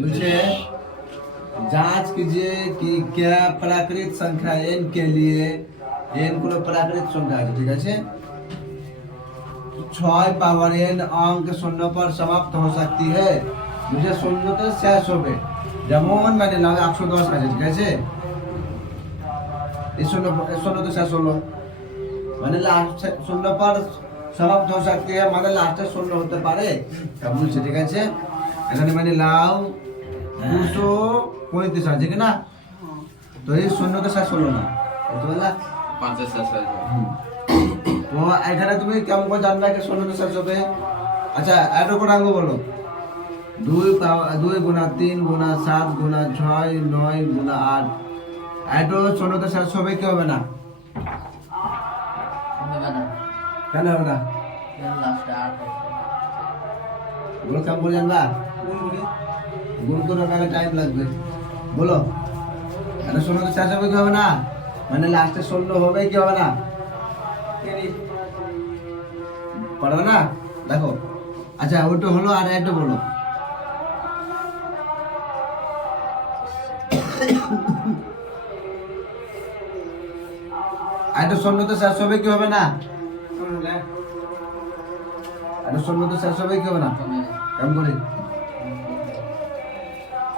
मुझे जांच कीजिए कि क्या प्राकृत संख्या n के लिए n को प्राकृत संख्या है, ठीक है। 6 पावर n अंक शून्य पर समाप्त हो सकती है। मुझे शून्य तो शेष হবে যেমন মানে না 110 আছে, ঠিক আছে। এই শূন্য তো শেষ হলো মানে লাস্ট শূন্য पर समाप्त हो सकती है মানে লাস্টে শূন্য হতে পারে তা বলছে, ঠিক আছে। এখানে মানে লাউ 235 আছে কি না, তো এই শূন্য তো শেষ হলো না, বুঝতে পারলা? 5 শেষ হয়ে যাবে। তো এখানে তুমি কেমন করে জানবে যে শূন্য তো শেষ হবে? আচ্ছা এত করে অঙ্ক বলো। 2 গুণা 3 গুণা 7 গুণা 6 9 গুণা 8 এত শূন্য তো শেষ হবে কি হবে না? কেন হবে না? বলো কেমন করে জানবা? গুণ করে গেলে টাইম লাগবে, বলো। এত শূন্য তো শেষ হবে কি হবে না? মানে লাস্টে শূন্য হবে কি হবে না? পারবে না? দেখো আচ্ছা ওটা হলো, আর একটা বলো। এটা শূন্য তো শেষ হবে কি হবে না? এটা শূন্য তো শেষ হবে কি হবে না? কেমন করে?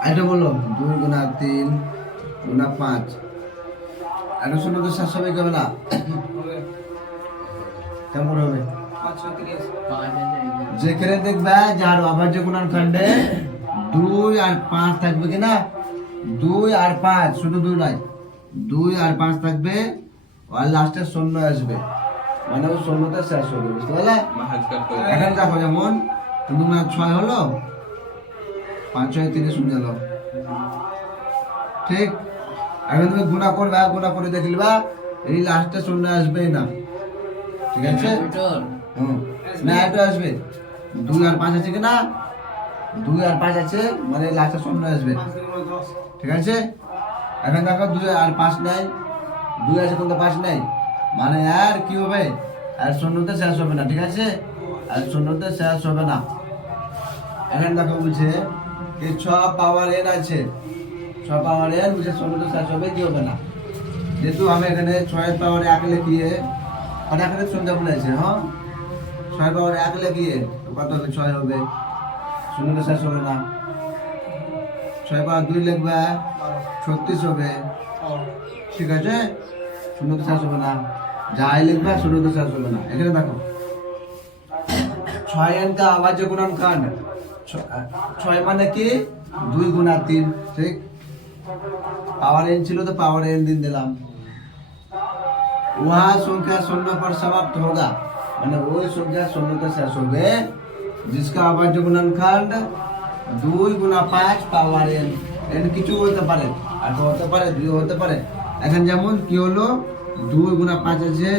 এটা বলো 2 গুণা 3 গুণা 5 এটা শূন্য তো শেষ হবে কি হবে না? কেমন হবে? যেখানে দেখবে যার অভাজ্য গুণনখণ্ডে 2 আর 5 থাকবে কিনা, 2 আর 5 শুধু 2 নয়, 2 আর 5 থাকবে আর লাস্টে শূন্য আসবে মানে ওই শূন্যটা শেষ হবে, বুঝতে পারলে? এখন দেখো যেমন 2 গুণা 6 হলো, 5 6 30 শুনে গেল, ঠিক। এখন তুমি গুণা করবে, গুণা করে দেখলিবা এই লাস্টে শূন্য আসবেই না, ঠিক আছে। না এটা আসবে 2 আর 5 আছে কিনা, 2 আর 5 আছে মানে লাস্টে শূন্য আসবে, ঠিক আছে। এখন দেখো 2 আর 5 নাই, 2 আছে কিন্তু 5 নাই মানে আর কি হবে, আর শূন্যতে শেষ হবে না, ঠিক আছে। আর শূন্যতে শেষ হবে না। এখন দেখো বলছে যে 6 পাওয়ার n আছে, 6 পাওয়ার n বুঝে শূন্যতে শেষ হবে কি হবে না। যেহেতু আমি এখানে 6 পাওয়ার 1 লিখিয়ে আর এখানে সংখ্যা বলেছে, হ্যাঁ 6 পাওয়ার 1 লিখিয়ে কত হবে? 6 হবে, শূন্যতে শেষ হবে না। 6 পাওয়ার 2 লিখবে 36 হবে, ঠিক আছে। শূন্যতে শেষ হবে না, যাই লিখবে শূন্যতে শেষ হবে না। এখানে দেখো 6n का अभाज्य गुणनखंड 6 মানে কি 2 গুণা 3, ঠিক। पावर n ছিল তো पावर n दिन দিলাম। वह संख्या शून्य पर समाप्त होगा মানে ওই সংখ্যা শূন্যতে শেষ হবে जिसका अभाज्य गुणनखंड 2 গুণা 5 পাওয়ার n। n কিছু হতে পারে, আর হতে পারে 2 হতে পারে। এখন যেমন কি হলো 2 গুণা 5 আছে,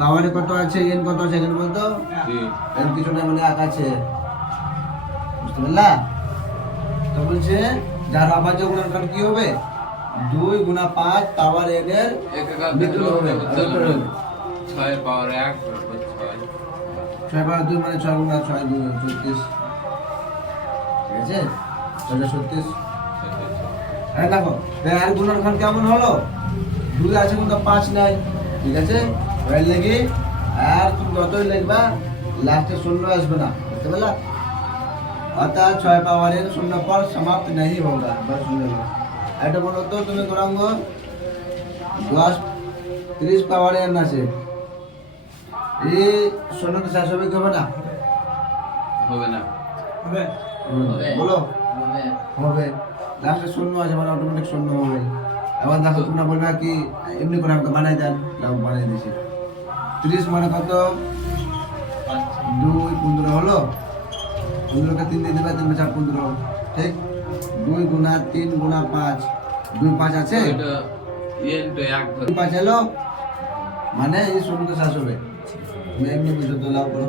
পাওয়ারে কত আছে, n কত আছে এখানে বলতো? n কিছু না মানে 1 আছে, বুঝতে পারলা? তো বলছে যার অভাজ্য গুণনখণ্ড কি হবে 2 গুণা 5 পাওয়ার n এর বিকল্প হবে। 6 পাওয়ার 1 6 পাওয়ার 2 মানে 6 গুণা 6 2 36, ঠিক আছে। 36 হ্যাঁ দেখো এর গুণনখণ্ড কেমন হলো, 2 আছে কিন্তু 5 নাই, ঠিক আছে। ওই লাগি আর তুমি যতই লিখবা লাস্টে শূন্য আসবে না, বুঝতে পারলা? অর্থাৎ 6 পাওয়ার n শূন্য पर समाप्त नहीं होगा, बस শুনে নাও। এটা বলো তো তুমি করাঙ্গ 10 30 পাওয়ার n আছে, এই শূন্যতে শেষ হবে কি হবে না? হবে না, হবে বলো হবে। লাস্টে শূন্য আছে মানে অটোমেটিক শূন্য হবে। এবার দেখো তোমরা বলবা কি এমনি করে আমাকে বানাই দেন, লাভ বানাই দিছি। 30 মানে কত? 2 15 হলো, 15 কে 3 দিয়ে দিবা, 3 4 15, ঠিক। 2 গুণা 3 গুণা 5 2 5 আছে, এটা n তো 1 ধরে 5 এলো মানে এই শূন্যতে শেষ হবে। তুমি এমনি বুঝো তো লাভ করো।